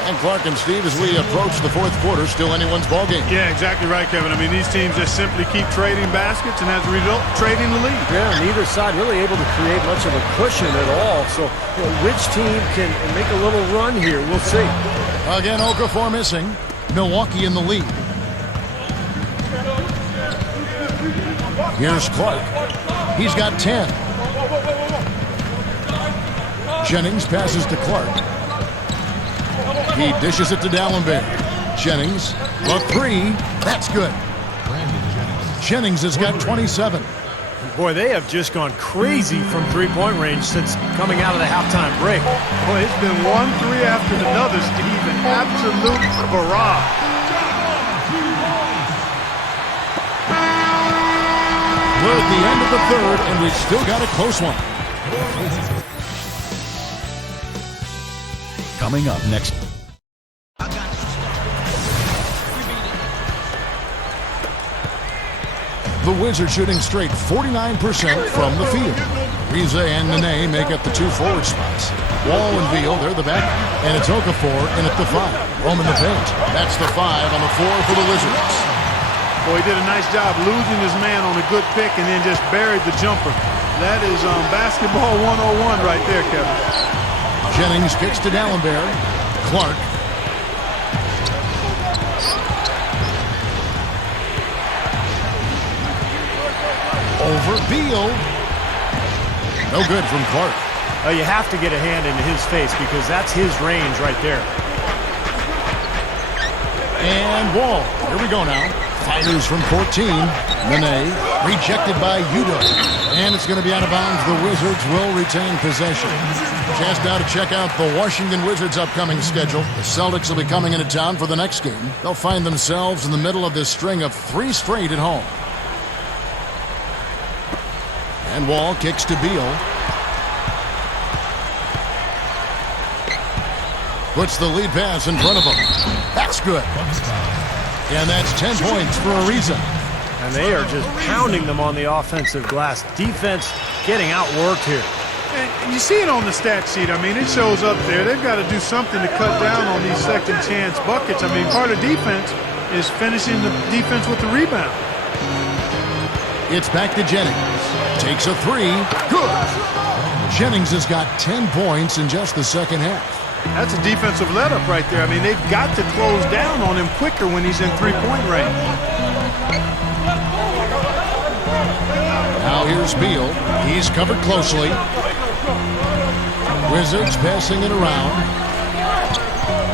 And Clark and Steve, as we approach the fourth quarter, still anyone's ballgame. Yeah, exactly right, Kevin. I mean, these teams just simply keep trading baskets and as a result, trading the lead. Yeah, neither side really able to create much of a cushion at all. So, you know, which team can make a little run here? We'll see. Again, Okafor missing. Milwaukee in the lead. Here's Clark. He's got 10. Jennings passes to Clark. He dishes it to Dalembert. Jennings, the 3. That's good. Jennings has got 27. Boy, they have just gone crazy from three-point range since coming out of the halftime break. Boy, it's been 1-3 after another, Steve. An absolute barrage. We're at the end of the third, and we've still got a close one. Coming up next. The Wizards shooting straight 49% from the field. Risa and Nene make up the 2 forward spots. Wall and Beal, they're the back. And it's Okafor in at the 5. Roaming the paint. That's the 5 on the floor for the Wizards. Boy, he did a nice job losing his man on a good pick and then just buried the jumper. That is basketball 101 right there, Kevin. Jennings kicks to Dalembert. Clark. Over Beal. No good from Clark. You have to get a hand into his face because that's his range right there. And Wall. Here we go now. Fires from 14. Nene rejected by Udo. And it's going to be out of bounds. The Wizards will retain possession. Chance now to check out the Washington Wizards' upcoming schedule. The Celtics will be coming into town for the next game. They'll find themselves in the middle of this string of 3 straight at home. And Wall kicks to Beal. Puts the lead pass in front of him. That's good. And that's 10 points for a reason. And they are just pounding them on the offensive glass. Defense getting outworked here. And you see it on the stat sheet. I mean, it shows up there. They've got to do something to cut down on these second chance buckets. I mean, part of defense is finishing the defense with the rebound. It's back to Jennings. Takes a 3. Good. Jennings has got 10 points in just the second half. That's a defensive let-up right there. I mean, they've got to close down on him quicker when he's in three-point range. Now here's Beal. He's covered closely. Wizards passing it around.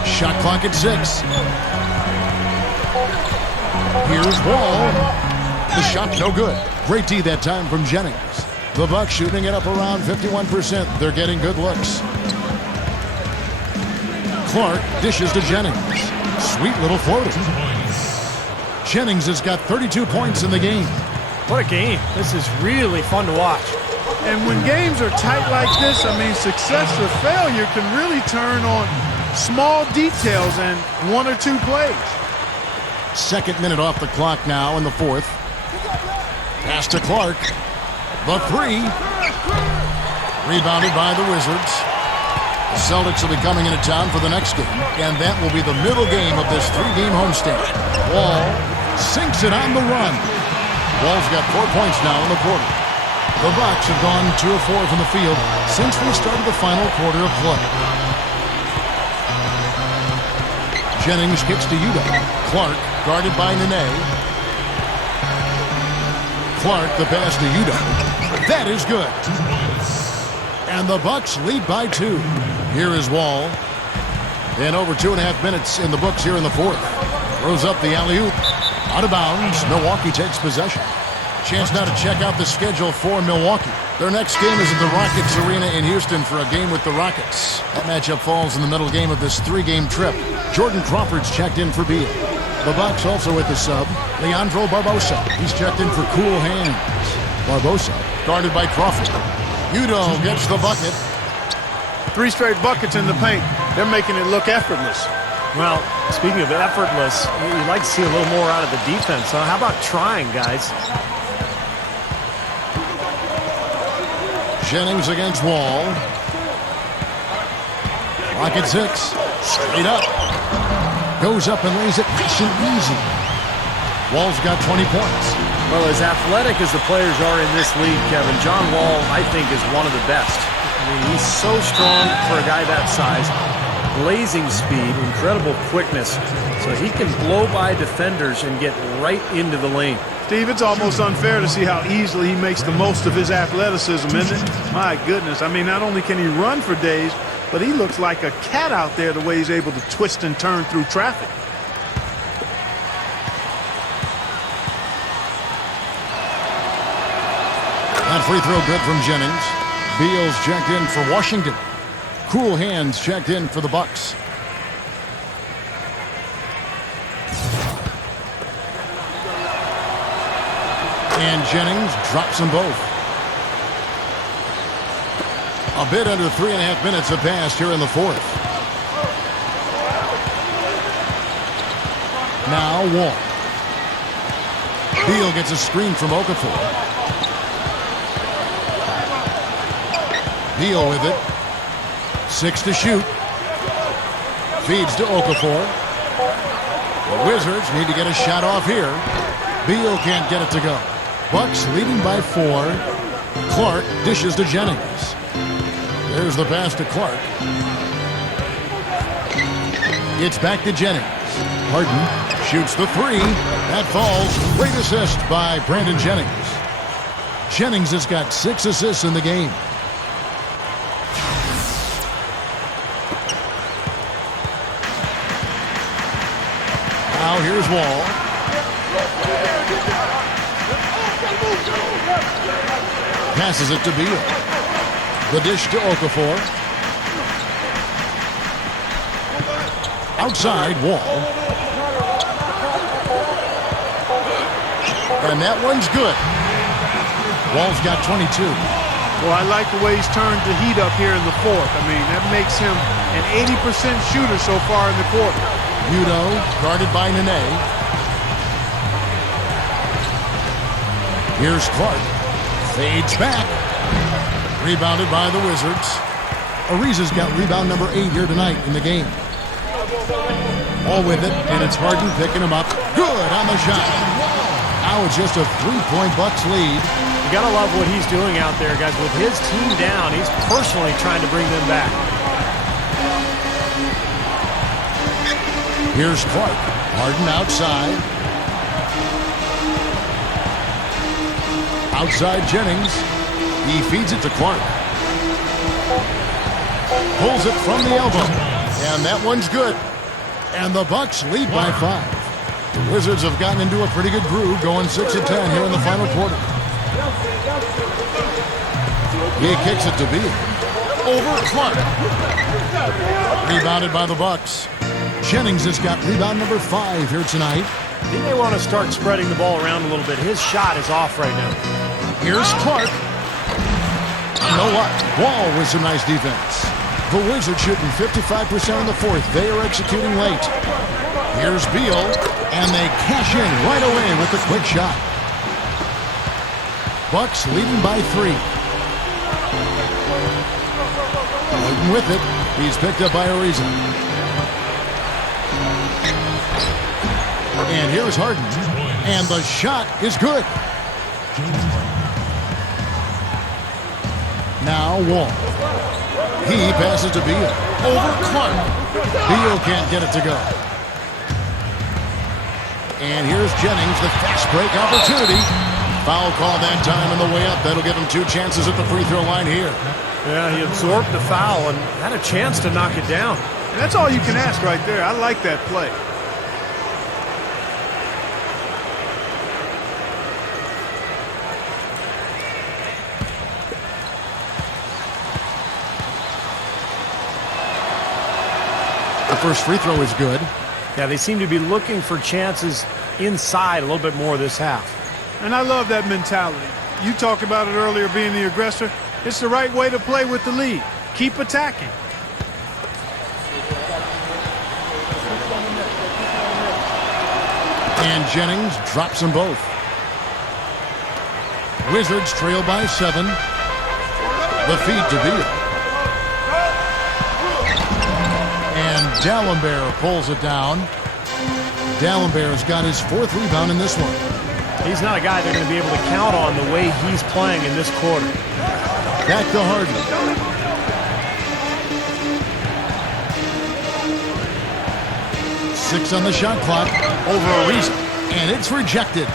Shot clock at 6. Here's Wall. The shot no good. Great D that time from Jennings. The Bucks shooting it up around 51%. They're getting good looks. Clark dishes to Jennings. Sweet little floater. Jennings has got 32 points in the game. What a game. This is really fun to watch. And when games are tight like this, I mean, success or failure can really turn on small details and 1 or 2 plays. Second minute off the clock now in the fourth. Pass to Clark. The 3. Rebounded by the Wizards. The Celtics will be coming into town for the next game, and that will be the middle game of this 3-game homestand. Wall sinks it on the run. Wall's got 4 points now in the quarter. The Bucks have gone 2 of 4 from the field since we started the final quarter of play. Jennings kicks to Udo. Clark guarded by Nene. Clark the pass to Udo. That is good. And the Bucks lead by 2. Here is Wall. And over 2.5 minutes in the books here in the fourth. Throws up the alley-oop. Out of bounds. Milwaukee takes possession. Chance now to check out the schedule for Milwaukee. Their next game is at the Rockets Arena in Houston for a game with the Rockets. That matchup falls in the middle game of this 3-game trip. Jordan Crawford's checked in for Beal. The Bucks also with the sub, Leandro Barbosa. He's checked in for cool hands. Barbosa guarded by Crawford. Udo gets the bucket. 3 straight buckets in the paint. They're making it look effortless. Well, speaking of effortless, you'd like to see a little more out of the defense. Huh? How about trying, guys? Jennings against Wall. Clock at 6. Straight up. Goes up and lays it nice and easy. Wall's got 20 points. Well, as athletic as the players are in this league, Kevin, John Wall, I think, is one of the best. I mean, he's so strong for a guy that size. Blazing speed, incredible quickness. So he can blow by defenders and get right into the lane. Steve, it's almost unfair to see how easily he makes the most of his athleticism, isn't it? My goodness. I mean, not only can he run for days, but he looks like a cat out there the way he's able to twist and turn through traffic. That free throw good from Jennings. Beal's checked in for Washington. Cool hands checked in for the Bucks. And Jennings drops them both. A bit under 3.5 minutes have passed here in the fourth. Now Wall. Beal gets a screen from Okafor. Beal with it. 6 to shoot. Feeds to Okafor. The Wizards need to get a shot off here. Beal can't get it to go. Bucks leading by 4. Clark dishes to Jennings. There's the pass to Clark. It's back to Jennings. Harden shoots the 3. That falls. Great assist by Brandon Jennings. Jennings has got 6 assists in the game. Now here's Wall. Passes it to BEAL. The dish to Okafor. Outside, Wall. And that one's good. Wall's got 22. Well, I like the way he's turned the heat up here in the fourth. I mean, that makes him an 80% shooter so far in the quarter. Udo guarded by Nene. Here's Clark. Fades back. Rebounded by the Wizards. Ariza's got rebound number 8 here tonight in the game. All with it, and it's Harden picking him up. Good on the shot. Now it's just a 3-point Bucks lead. You gotta love what he's doing out there, guys. With his team down, he's personally trying to bring them back. Here's Clark. Harden outside. Outside Jennings. He feeds it to Clark. Pulls it from the elbow. And that one's good. And the Bucks lead by 5. The Wizards have gotten into a pretty good groove, going 6 of 10 here in the final quarter. He kicks it to BEAL. Over Clark. Rebounded by the Bucks. Jennings has got rebound number 5 here tonight. He may want to start spreading the ball around a little bit. His shot is off right now. Here's Clark. You know what? Wall with some nice defense. The Wizards shooting 55% in the fourth. They are executing late. Here's BEAL, and they cash in right away with a quick shot. Bucks leading by 3. Harden with it. He's picked up by Ariza. And here's Harden. And the shot is good. Now Wall. He passes to BEAL. Over Clark. BEAL can't get it to go. And here's Jennings, the fast break opportunity. Foul call that time on the way up. That'll give him 2 chances at the free throw line here. Yeah, he absorbed the foul and had a chance to knock it down. And that's all you can ask right there. I like that play. The first free throw is good. Yeah, they seem to be looking for chances inside a little bit more this half. And I love that mentality. You talked about it earlier, being the aggressor. It's the right way to play with the lead. Keep attacking. And Jennings drops them both. Wizards trail by 7. The feed to BEAL. And Dalembert pulls it down. Dalembert's got his 4th rebound in this one. He's not a guy they're going to be able to count on the way he's playing in this quarter. Back to Harden. Six on the shot clock. Over Ariza. And it's rejected.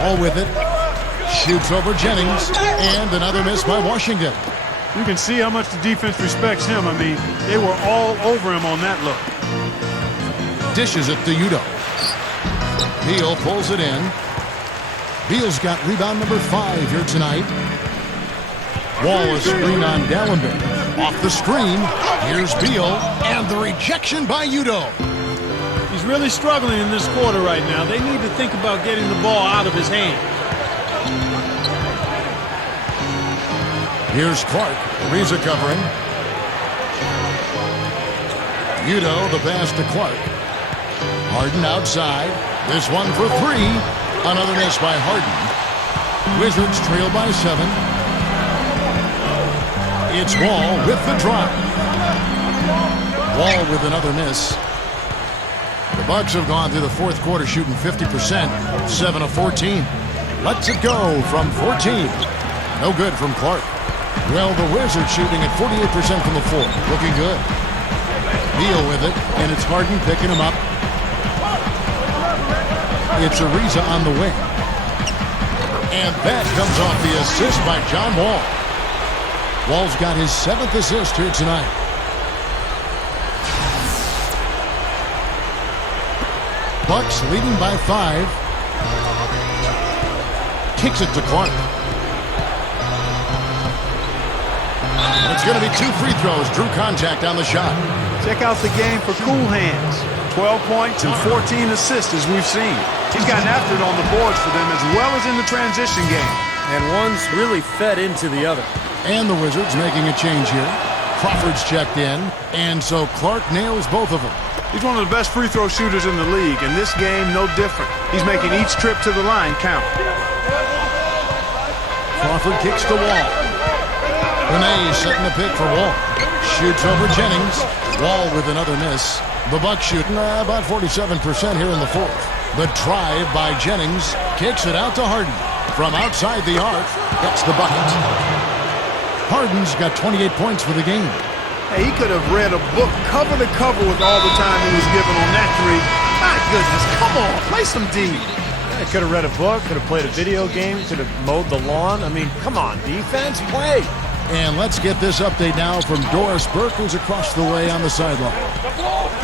All with it. Shoots over Jennings. And another miss by Washington. You can see how much the defense respects him. I mean, they were all over him on that look. Dishes it to Udo. BEAL pulls it in. BEAL's got rebound number 5 here tonight. Wall is screen on Dalembert. Off the screen. Here's BEAL. And the rejection by Udo. He's really struggling in this quarter right now. They need to think about getting the ball out of his hand. Here's Clark. Ariza covering. Udo, the pass to Clark. Harden outside. This one for 3. Another miss by Harden. Wizards trail by 7. It's Wall with the drive. Wall with another miss. The Bucks have gone through the fourth quarter shooting 50%, 7 of 14. Lets it go from 14. No good from Clark. Well, the Wizards shooting at 48% from the floor. Looking good. BEAL with it, and it's Harden picking him up. It's Ariza on the wing. And that comes off the assist by John Wall. Wall's got his 7th assist here tonight. Bucks leading by 5. kicks it to Clark. It's going to be 2 free throws. Drew contact on the shot. Check out the game for cool hands. 12 points and 14 assists as we've seen. He's gotten after it on the boards for them as well as in the transition game. And one's really fed into the other. And the Wizards making a change here. Crawford's checked in, and so Clark nails both of them. He's one of the best free throw shooters in the league, and this game no different. He's making each trip to the line count. Crawford kicks to Wall. Benet setting the pick for Wall. Shoots over Jennings. Wall with another miss. The Bucks shooting about 47% here in the fourth. The drive by Jennings kicks it out to Harden. From outside the arc, gets the bucket. Harden's got 28 points for the game. Hey, he could have read a book cover to cover with all the time he was given on that three. My goodness, come on, play some D. I could have read a book, could have played a video game, could have mowed the lawn. I mean, come on, defense, play. And let's get this update now from Doris Burke, who's across the way on the sideline.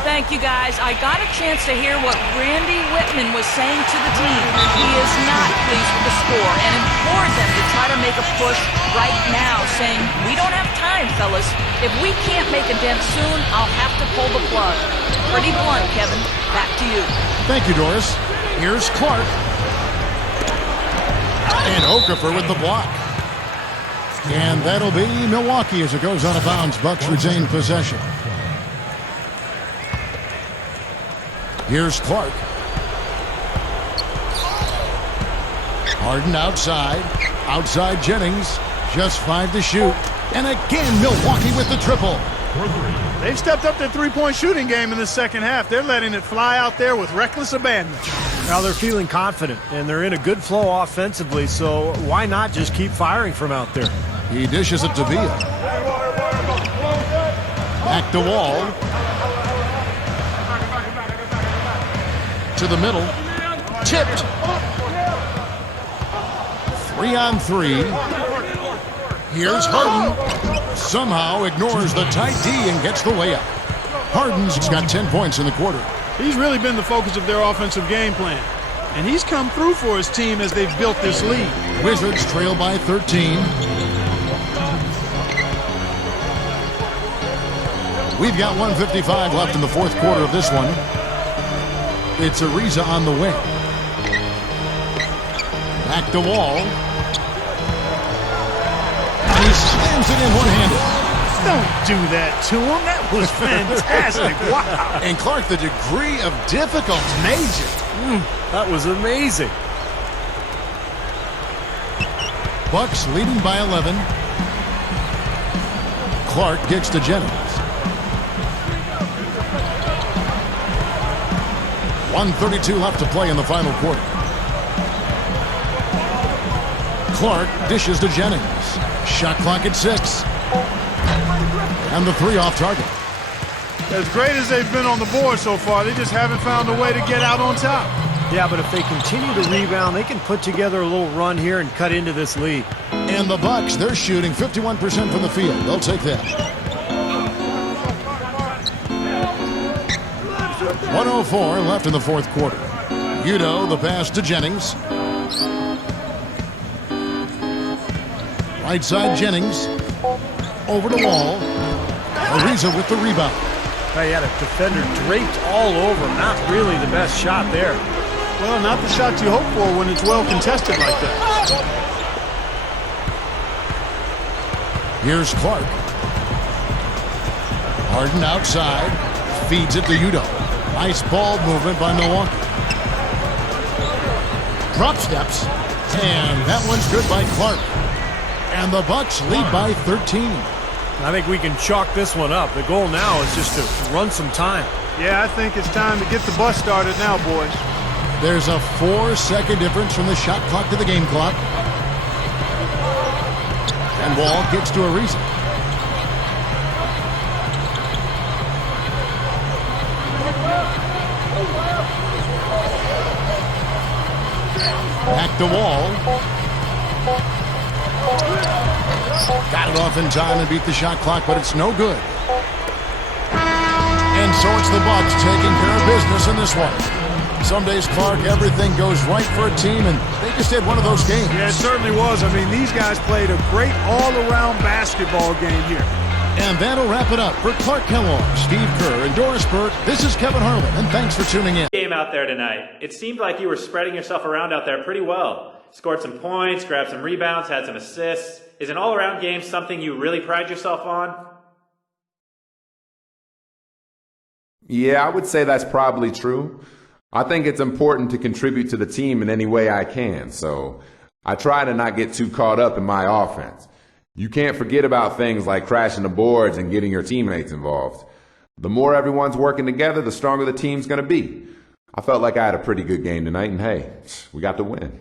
Thank you, guys. I got a chance to hear what Randy Whitman was saying to the team. He is not pleased with the score and implored them to try to make a push right now, saying, we don't have time, fellas. If we can't make a dent soon, I'll have to pull the plug. Pretty blunt, Kevin. Back to you. Thank you, Doris. Here's Clark. And Okafor with the block. And that'll be Milwaukee as it goes out of bounds. Bucks retain possession. Here's Clark. Harden outside. Outside Jennings. Just 5 to shoot. And again, Milwaukee with the triple. They've stepped up their three-point shooting game in the second half. They're letting it fly out there with reckless abandon. Now they're feeling confident, and they're in a good flow offensively, so why not just keep firing from out there? He dishes it to BEAL. Back to Wall. To the middle. Tipped. 3-on-3. Here's Harden. Somehow ignores the tight D and gets the layup. Harden's got 10 points in the quarter. He's really been the focus of their offensive game plan. And he's come through for his team as they've built this lead. Wizards trail by 13. We've got 1:55 left in the fourth quarter of this one. It's Ariza on the wing. Back to Wall. And he slams it in one-handed. Don't do that to him. That was fantastic. Wow. And Clark, the degree of difficulty. Major. That was amazing. Bucks leading by 11. Clark gets to Jennings. 1:32 left to play in the final quarter. Clark dishes to Jennings. Shot clock at 6. And the 3 off target. As great as they've been on the board so far, they just haven't found a way to get out on top. Yeah, but if they continue to rebound, they can put together a little run here and cut into this lead. And the Bucks, they're shooting 51% from the field. They'll take that. 1:04 left in the fourth quarter. Udo, the pass to Jennings. Right side Jennings. Over to Wall. Ariza with the rebound. He had a defender draped all over. Not really the best shot there. Well, not the shot you hope for when it's well contested like that. Here's Clark. Harden outside. Feeds it to Udo. Nice ball movement by Milwaukee. Drop steps. And that one's good by Clark. And the Bucks lead by 13. I think we can chalk this one up. The goal now is just to run some time. Yeah, I think it's time to get the bus started now, boys. There's a 4-second difference from the shot clock to the game clock. And Wall gets to Ariza. Back to Wall. Got it off in time and beat the shot clock, but it's no good. And so it's the Bucks taking care of business in this one. Some days, Clark, everything goes right for a team, and they just had one of those games. Yeah, it certainly was. I mean, these guys played a great all-around basketball game here. And that'll wrap it up for Clark Kellogg, Steve Kerr, and Doris Burke. This is Kevin Harlan, and thanks for tuning in. Game out there tonight. It seemed like you were spreading yourself around out there pretty well. Scored some points, grabbed some rebounds, had some assists. Is an all-around game something you really pride yourself on? Yeah, I would say that's probably true. I think it's important to contribute to the team in any way I can, so I try to not get too caught up in my offense. You can't forget about things like crashing the boards and getting your teammates involved. The more everyone's working together, the stronger the team's going to be. I felt like I had a pretty good game tonight, and hey, we got the win.